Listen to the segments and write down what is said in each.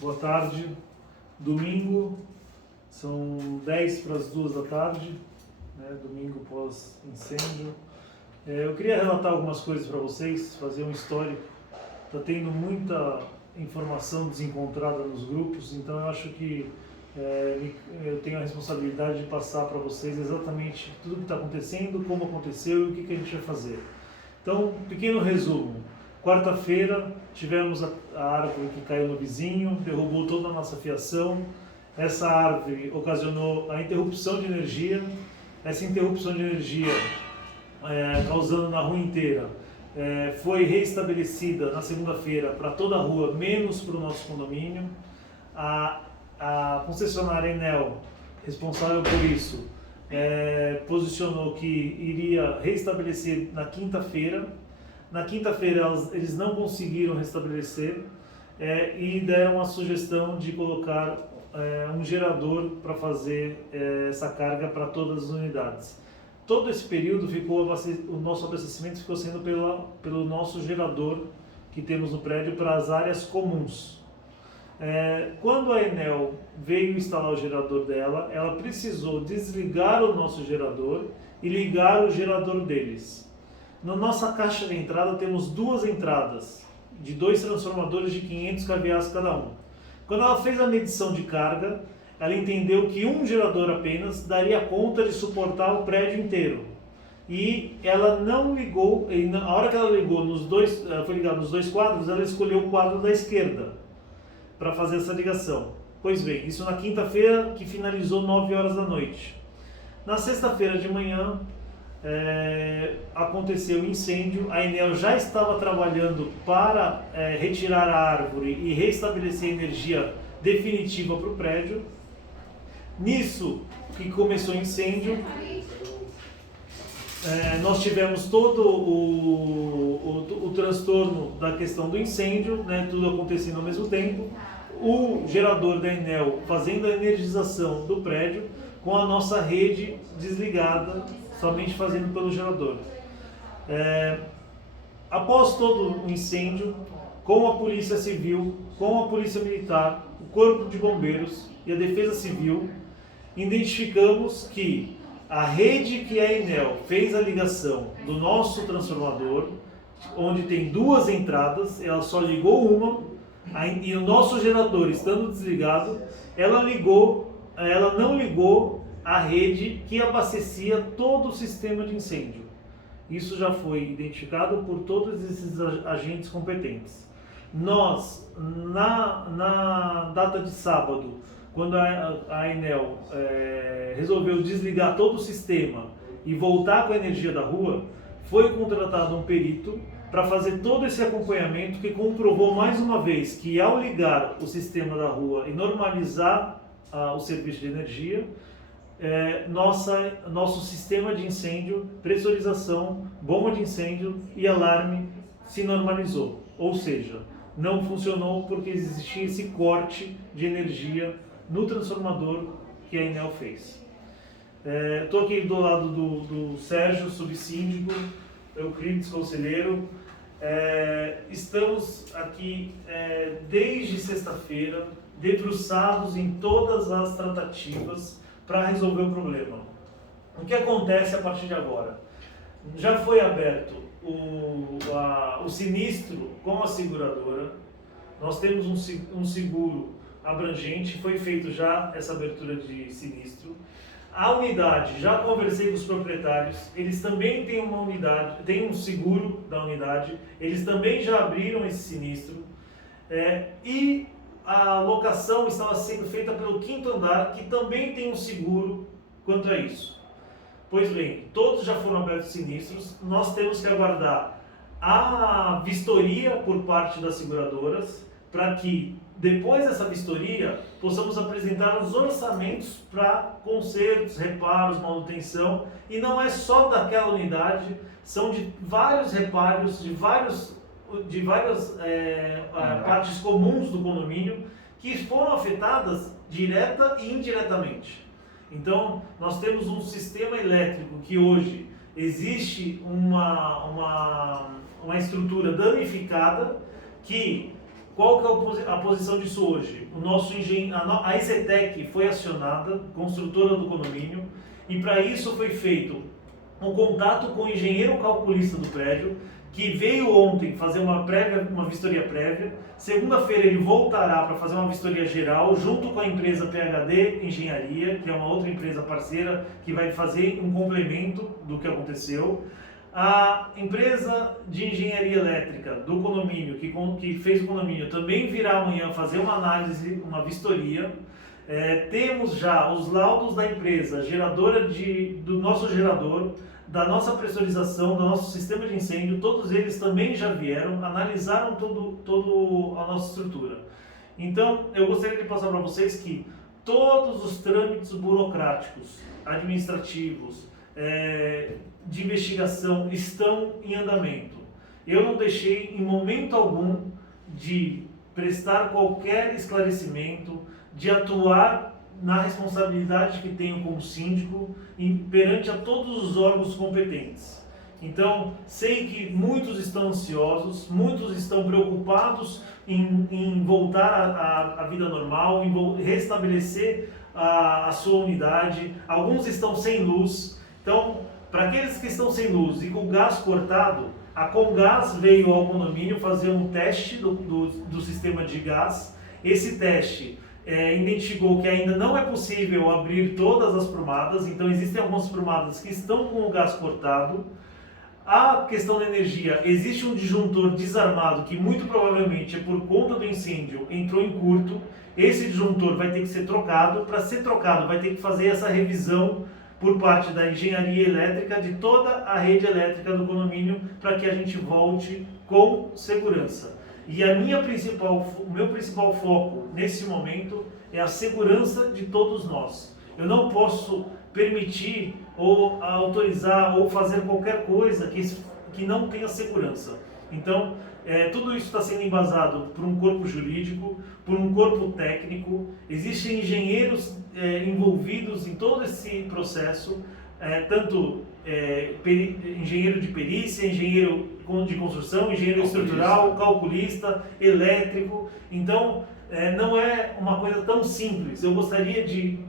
Boa tarde. Domingo, são 10 para as 2 da tarde, né? Domingo pós-incêndio. Eu queria relatar algumas coisas para vocês, fazer um histórico. Está tendo muita informação desencontrada nos grupos, então eu acho que eu tenho a responsabilidade de passar para vocês exatamente tudo o que está acontecendo, como aconteceu e o que a gente vai fazer. Então, pequeno resumo. Quarta-feira tivemos a árvore que caiu no vizinho, derrubou toda a nossa fiação. Essa árvore ocasionou a interrupção de energia. Essa interrupção de energia, causando na rua inteira, foi reestabelecida na segunda-feira para toda a rua, menos para o nosso condomínio. A concessionária Enel, responsável por isso, posicionou que iria reestabelecer na quinta-feira. Na quinta-feira eles não conseguiram restabelecer e deram a sugestão de colocar um gerador para fazer essa carga para todas as unidades. Todo esse período o nosso abastecimento ficou sendo pelo nosso gerador que temos no prédio para as áreas comuns. Quando a Enel veio instalar o gerador dela, ela precisou desligar o nosso gerador e ligar o gerador deles. Na nossa caixa de entrada temos duas entradas de 2 transformadores de 500 kVA cada um. Quando ela fez a medição de carga, ela entendeu que um gerador apenas daria conta de suportar o prédio inteiro. E ela não ligou, e na hora que ela ligou foi ligado nos 2 quadros, ela escolheu o quadro da esquerda para fazer essa ligação. Pois bem, isso na quinta-feira, que finalizou 9 horas da noite. Na sexta-feira de manhã, aconteceu um incêndio. A Enel já estava trabalhando para retirar a árvore e restabelecer a energia definitiva para o prédio. Nisso que começou o incêndio, nós tivemos todo o transtorno da questão do incêndio, né, tudo acontecendo ao mesmo tempo. O gerador da Enel fazendo a energização do prédio com a nossa rede desligada, somente fazendo pelo gerador. Após todo o incêndio, com a Polícia Civil, com a Polícia Militar, o Corpo de Bombeiros e a Defesa Civil, identificamos que a rede que a Enel fez a ligação do nosso transformador, onde tem 2 entradas, ela só ligou uma, e o nosso gerador estando desligado, ela não ligou a rede que abastecia todo o sistema de incêndio. Isso já foi identificado por todos esses agentes competentes. Nós, na data de sábado, quando a Enel resolveu desligar todo o sistema e voltar com a energia da rua, foi contratado um perito para fazer todo esse acompanhamento, que comprovou mais uma vez que ao ligar o sistema da rua e normalizar o serviço de energia, nosso sistema de incêndio, pressurização, bomba de incêndio e alarme se normalizou. Ou seja, não funcionou porque existia esse corte de energia no transformador que a Enel fez. Estou aqui do lado do Sérgio, subsíndico, Euclides, conselheiro. Estamos aqui desde sexta-feira, debruçados em todas as tratativas para resolver o problema. O que acontece a partir de agora? Já foi aberto o sinistro com a seguradora. Nós temos um seguro abrangente, foi feito já essa abertura de sinistro. A unidade, já conversei com os proprietários, eles também têm uma unidade, têm um seguro da unidade, eles também já abriram esse sinistro. E a locação estava sendo feita pelo 5º andar, que também tem um seguro quanto a isso. Pois bem, todos já foram abertos sinistros, nós temos que aguardar a vistoria por parte das seguradoras, para que, depois dessa vistoria, possamos apresentar os orçamentos para consertos, reparos, manutenção, e não é só daquela unidade, são de vários reparos, de várias partes comuns do condomínio que foram afetadas direta e indiretamente. Então, nós temos um sistema elétrico que hoje existe uma estrutura danificada que qual que é a posição disso hoje? A EZTEC foi acionada, construtora do condomínio, e para isso foi feito um contato com o engenheiro calculista do prédio, que veio ontem fazer uma vistoria prévia. Segunda-feira ele voltará para fazer uma vistoria geral, junto com a empresa PHD Engenharia, que é uma outra empresa parceira, que vai fazer um complemento do que aconteceu. A empresa de engenharia elétrica do condomínio, que fez o condomínio, também virá amanhã fazer uma análise, uma vistoria. Temos já os laudos da empresa geradora do nosso gerador, da nossa pressurização, do nosso sistema de incêndio. Todos eles também já vieram, analisaram toda a nossa estrutura. Então, eu gostaria de passar para vocês que todos os trâmites burocráticos, administrativos, de investigação estão em andamento. Eu não deixei em momento algum de prestar qualquer esclarecimento, de atuar na responsabilidade que tenho como síndico perante a todos os órgãos competentes. Então, sei que muitos estão ansiosos, muitos estão preocupados em voltar à vida normal, em restabelecer a sua unidade. Alguns estão sem luz. Então, para aqueles que estão sem luz e com o gás cortado, a Comgás veio ao condomínio fazer um teste do sistema de gás. Esse teste identificou que ainda não é possível abrir todas as prumadas, então existem algumas prumadas que estão com o gás cortado. A questão da energia, existe um disjuntor desarmado que muito provavelmente é por conta do incêndio, entrou em curto. Esse disjuntor vai ter que ser trocado. Para ser trocado, vai ter que fazer essa revisão por parte da engenharia elétrica de toda a rede elétrica do condomínio, para que a gente volte com segurança. E o meu principal foco nesse momento é a segurança de todos nós. Eu não posso permitir ou autorizar ou fazer qualquer coisa que não tenha segurança. Então, tudo isso está sendo embasado por um corpo jurídico, por um corpo técnico. Existem engenheiros envolvidos em todo esse processo, tanto engenheiro de perícia, engenheiro de construção, engenheiro estrutural, calculista, elétrico. Então, não é uma coisa tão simples. Eu gostaria de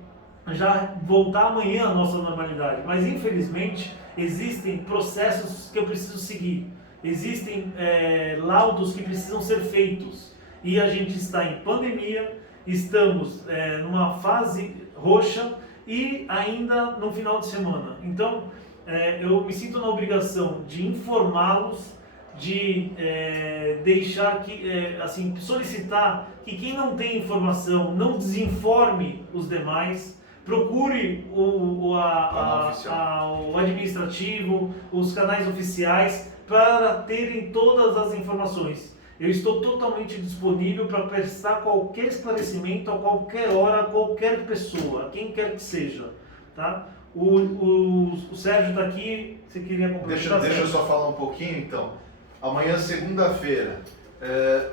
já voltar amanhã à nossa normalidade, mas infelizmente existem processos que eu preciso seguir, existem laudos que precisam ser feitos, e a gente está em pandemia, estamos numa fase roxa e ainda no final de semana. Então eu me sinto na obrigação de informá-los, de deixar assim, solicitar que quem não tem informação não desinforme os demais. Procure o administrativo, os canais oficiais, para terem todas as informações. Eu estou totalmente disponível para prestar qualquer esclarecimento a qualquer hora, a qualquer pessoa, a quem quer que seja. Tá? O Sérgio está aqui, você queria complementar? Deixa eu só falar um pouquinho então. Amanhã, segunda-feira,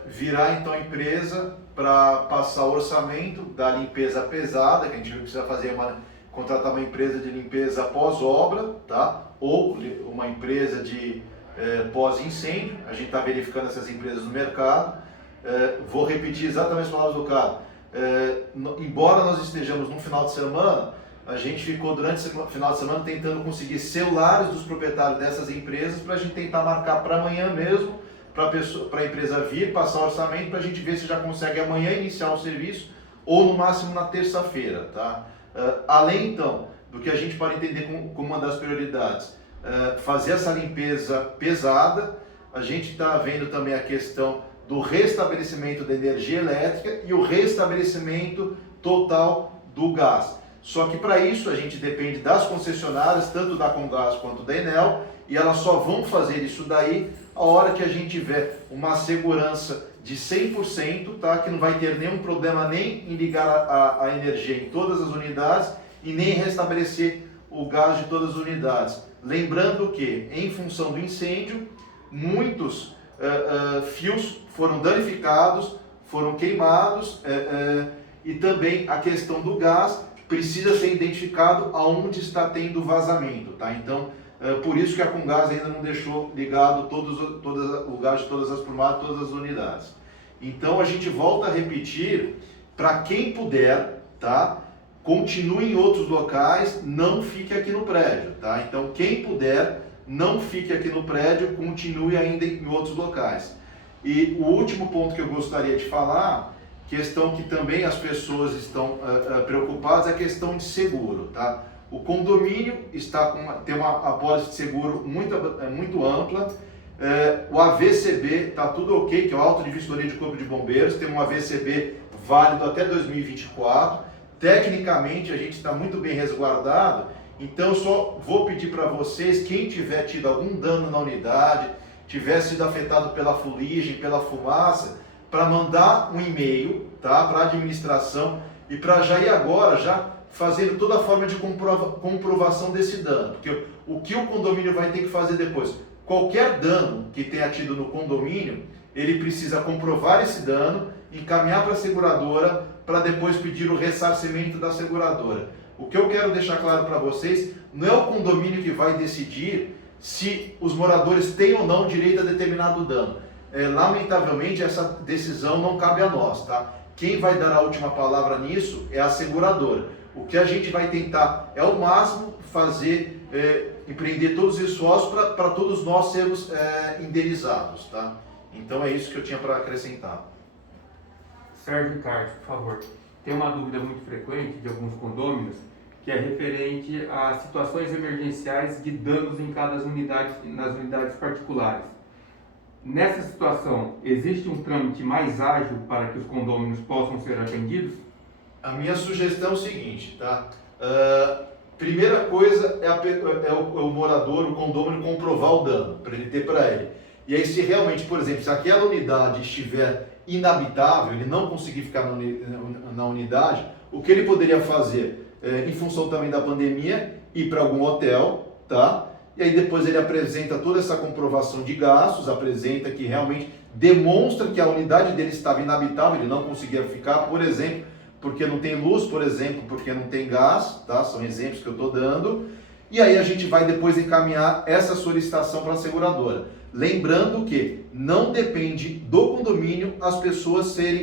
virá então a empresa para passar o orçamento da limpeza pesada, que a gente precisa fazer contratar uma empresa de limpeza pós-obra, tá? Ou uma empresa de pós-incêndio. A gente está verificando essas empresas no mercado. Vou repetir exatamente as palavras do cara. Embora nós estejamos no final de semana, a gente ficou durante esse final de semana tentando conseguir celulares dos proprietários dessas empresas para a gente tentar marcar para amanhã mesmo, para a empresa vir, passar o orçamento, para a gente ver se já consegue amanhã iniciar o serviço ou no máximo na terça-feira. Tá? Além então do que a gente pode entender como uma das prioridades, fazer essa limpeza pesada, a gente está vendo também a questão do restabelecimento da energia elétrica e o restabelecimento total do gás. Só que para isso a gente depende das concessionárias, tanto da Comgás quanto da Enel, e elas só vão fazer isso daí a hora que a gente tiver uma segurança de 100%, tá? Que não vai ter nenhum problema nem em ligar a energia em todas as unidades e nem restabelecer o gás de todas as unidades. Lembrando que, em função do incêndio, muitos fios foram danificados, foram queimados, e também a questão do gás precisa ser identificado aonde está tendo vazamento, tá? Então, por isso que a Comgás ainda não deixou ligado o gás de todas as prumadas, todas as unidades. Então a gente volta a repetir, para quem puder, tá? Continue em outros locais, não fique aqui no prédio, tá? Então quem puder, não fique aqui no prédio, continue ainda em outros locais. E o último ponto que eu gostaria de falar, questão que também as pessoas estão preocupadas, é a questão de seguro, tá? O condomínio tem uma apólice de seguro muito ampla, o AVCB está tudo ok, que é o Auto de Vistoria de Corpo de Bombeiros, tem um AVCB válido até 2024, tecnicamente a gente está muito bem resguardado, então eu só vou pedir para vocês, quem tiver tido algum dano na unidade, tiver sido afetado pela fuligem, pela fumaça, para mandar um e-mail, tá, para a administração e para já ir agora, já fazendo toda a forma de comprovação desse dano. Porque o que o condomínio vai ter que fazer depois? Qualquer dano que tenha tido no condomínio, ele precisa comprovar esse dano, encaminhar para a seguradora, para depois pedir o ressarcimento da seguradora. O que eu quero deixar claro para vocês, não é o condomínio que vai decidir se os moradores têm ou não direito a determinado dano. Lamentavelmente, essa decisão não cabe a nós, tá? Quem vai dar a última palavra nisso é a seguradora. O que a gente vai tentar é ao máximo fazer, empreender todos os esforços para todos nós sermos indenizados, tá? Então é isso que eu tinha para acrescentar. Sérgio Ricardo, por favor. Tem uma dúvida muito frequente de alguns condôminos, que é referente a situações emergenciais de danos em cada unidade, nas unidades particulares. Nessa situação, existe um trâmite mais ágil para que os condôminos possam ser atendidos? A minha sugestão é o seguinte, tá? Primeira coisa é o morador, o condômino, comprovar o dano, para ele ter para ele. E aí, se realmente, por exemplo, se aquela unidade estiver inabitável, ele não conseguir ficar na unidade, o que ele poderia fazer, em função também da pandemia, ir para algum hotel, tá? E aí depois ele apresenta toda essa comprovação de gastos, apresenta que realmente demonstra que a unidade dele estava inabitável, ele não conseguia ficar, por exemplo, porque não tem luz, por exemplo, porque não tem gás, tá? São exemplos que eu estou dando. E aí a gente vai depois encaminhar essa solicitação para a seguradora. Lembrando que não depende do condomínio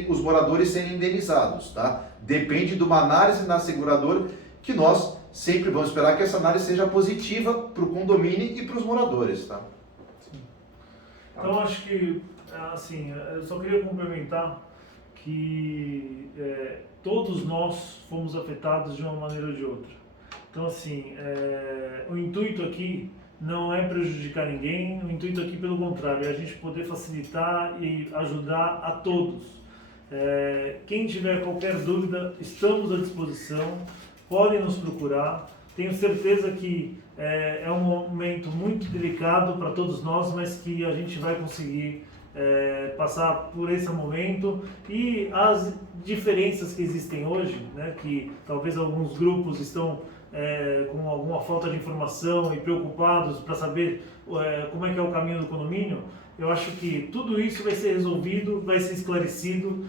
os moradores serem indenizados, tá? Depende de uma análise na seguradora, que nós sempre vamos esperar que essa análise seja positiva para o condomínio e para os moradores, tá? Sim. Então acho que, assim, eu só queria complementar que todos nós fomos afetados de uma maneira ou de outra. Então, assim, o intuito aqui não é prejudicar ninguém, o intuito aqui, pelo contrário, é a gente poder facilitar e ajudar a todos. Quem tiver qualquer dúvida, estamos à disposição, podem nos procurar. Tenho certeza que é um momento muito delicado para todos nós, mas que a gente vai conseguir passar por esse momento, e as diferenças que existem hoje, né, que talvez alguns grupos estão com alguma falta de informação e preocupados para saber como é que é o caminho do condomínio, eu acho que tudo isso vai ser resolvido, vai ser esclarecido,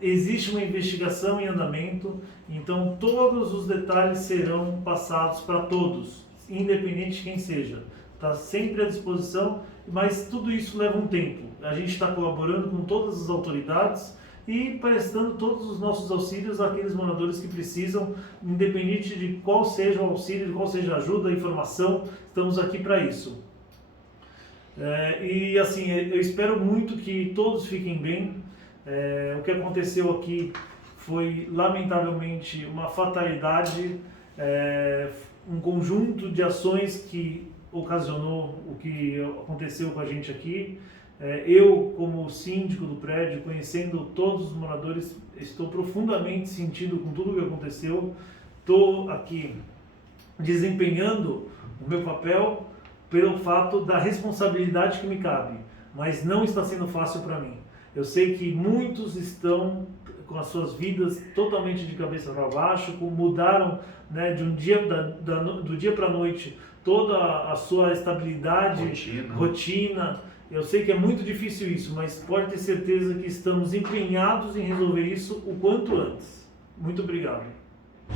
existe uma investigação em andamento, então todos os detalhes serão passados para todos, independente de quem seja. Está sempre à disposição, mas tudo isso leva um tempo. A gente está colaborando com todas as autoridades e prestando todos os nossos auxílios àqueles moradores que precisam, independente de qual seja o auxílio, de qual seja a ajuda, a informação, estamos aqui para isso. E assim, eu espero muito que todos fiquem bem. O que aconteceu aqui foi, lamentavelmente, uma fatalidade, um conjunto de ações que ocasionou o que aconteceu com a gente aqui. Eu, como síndico do prédio, conhecendo todos os moradores, estou profundamente sentido com tudo o que aconteceu. Estou aqui desempenhando o meu papel pelo fato da responsabilidade que me cabe, mas não está sendo fácil para mim. Eu sei que muitos estão com as suas vidas totalmente de cabeça para baixo, mudaram, né, de um dia do dia para a noite toda a sua estabilidade, rotina. Eu sei que é muito difícil isso, mas pode ter certeza que estamos empenhados em resolver isso o quanto antes. Muito obrigado.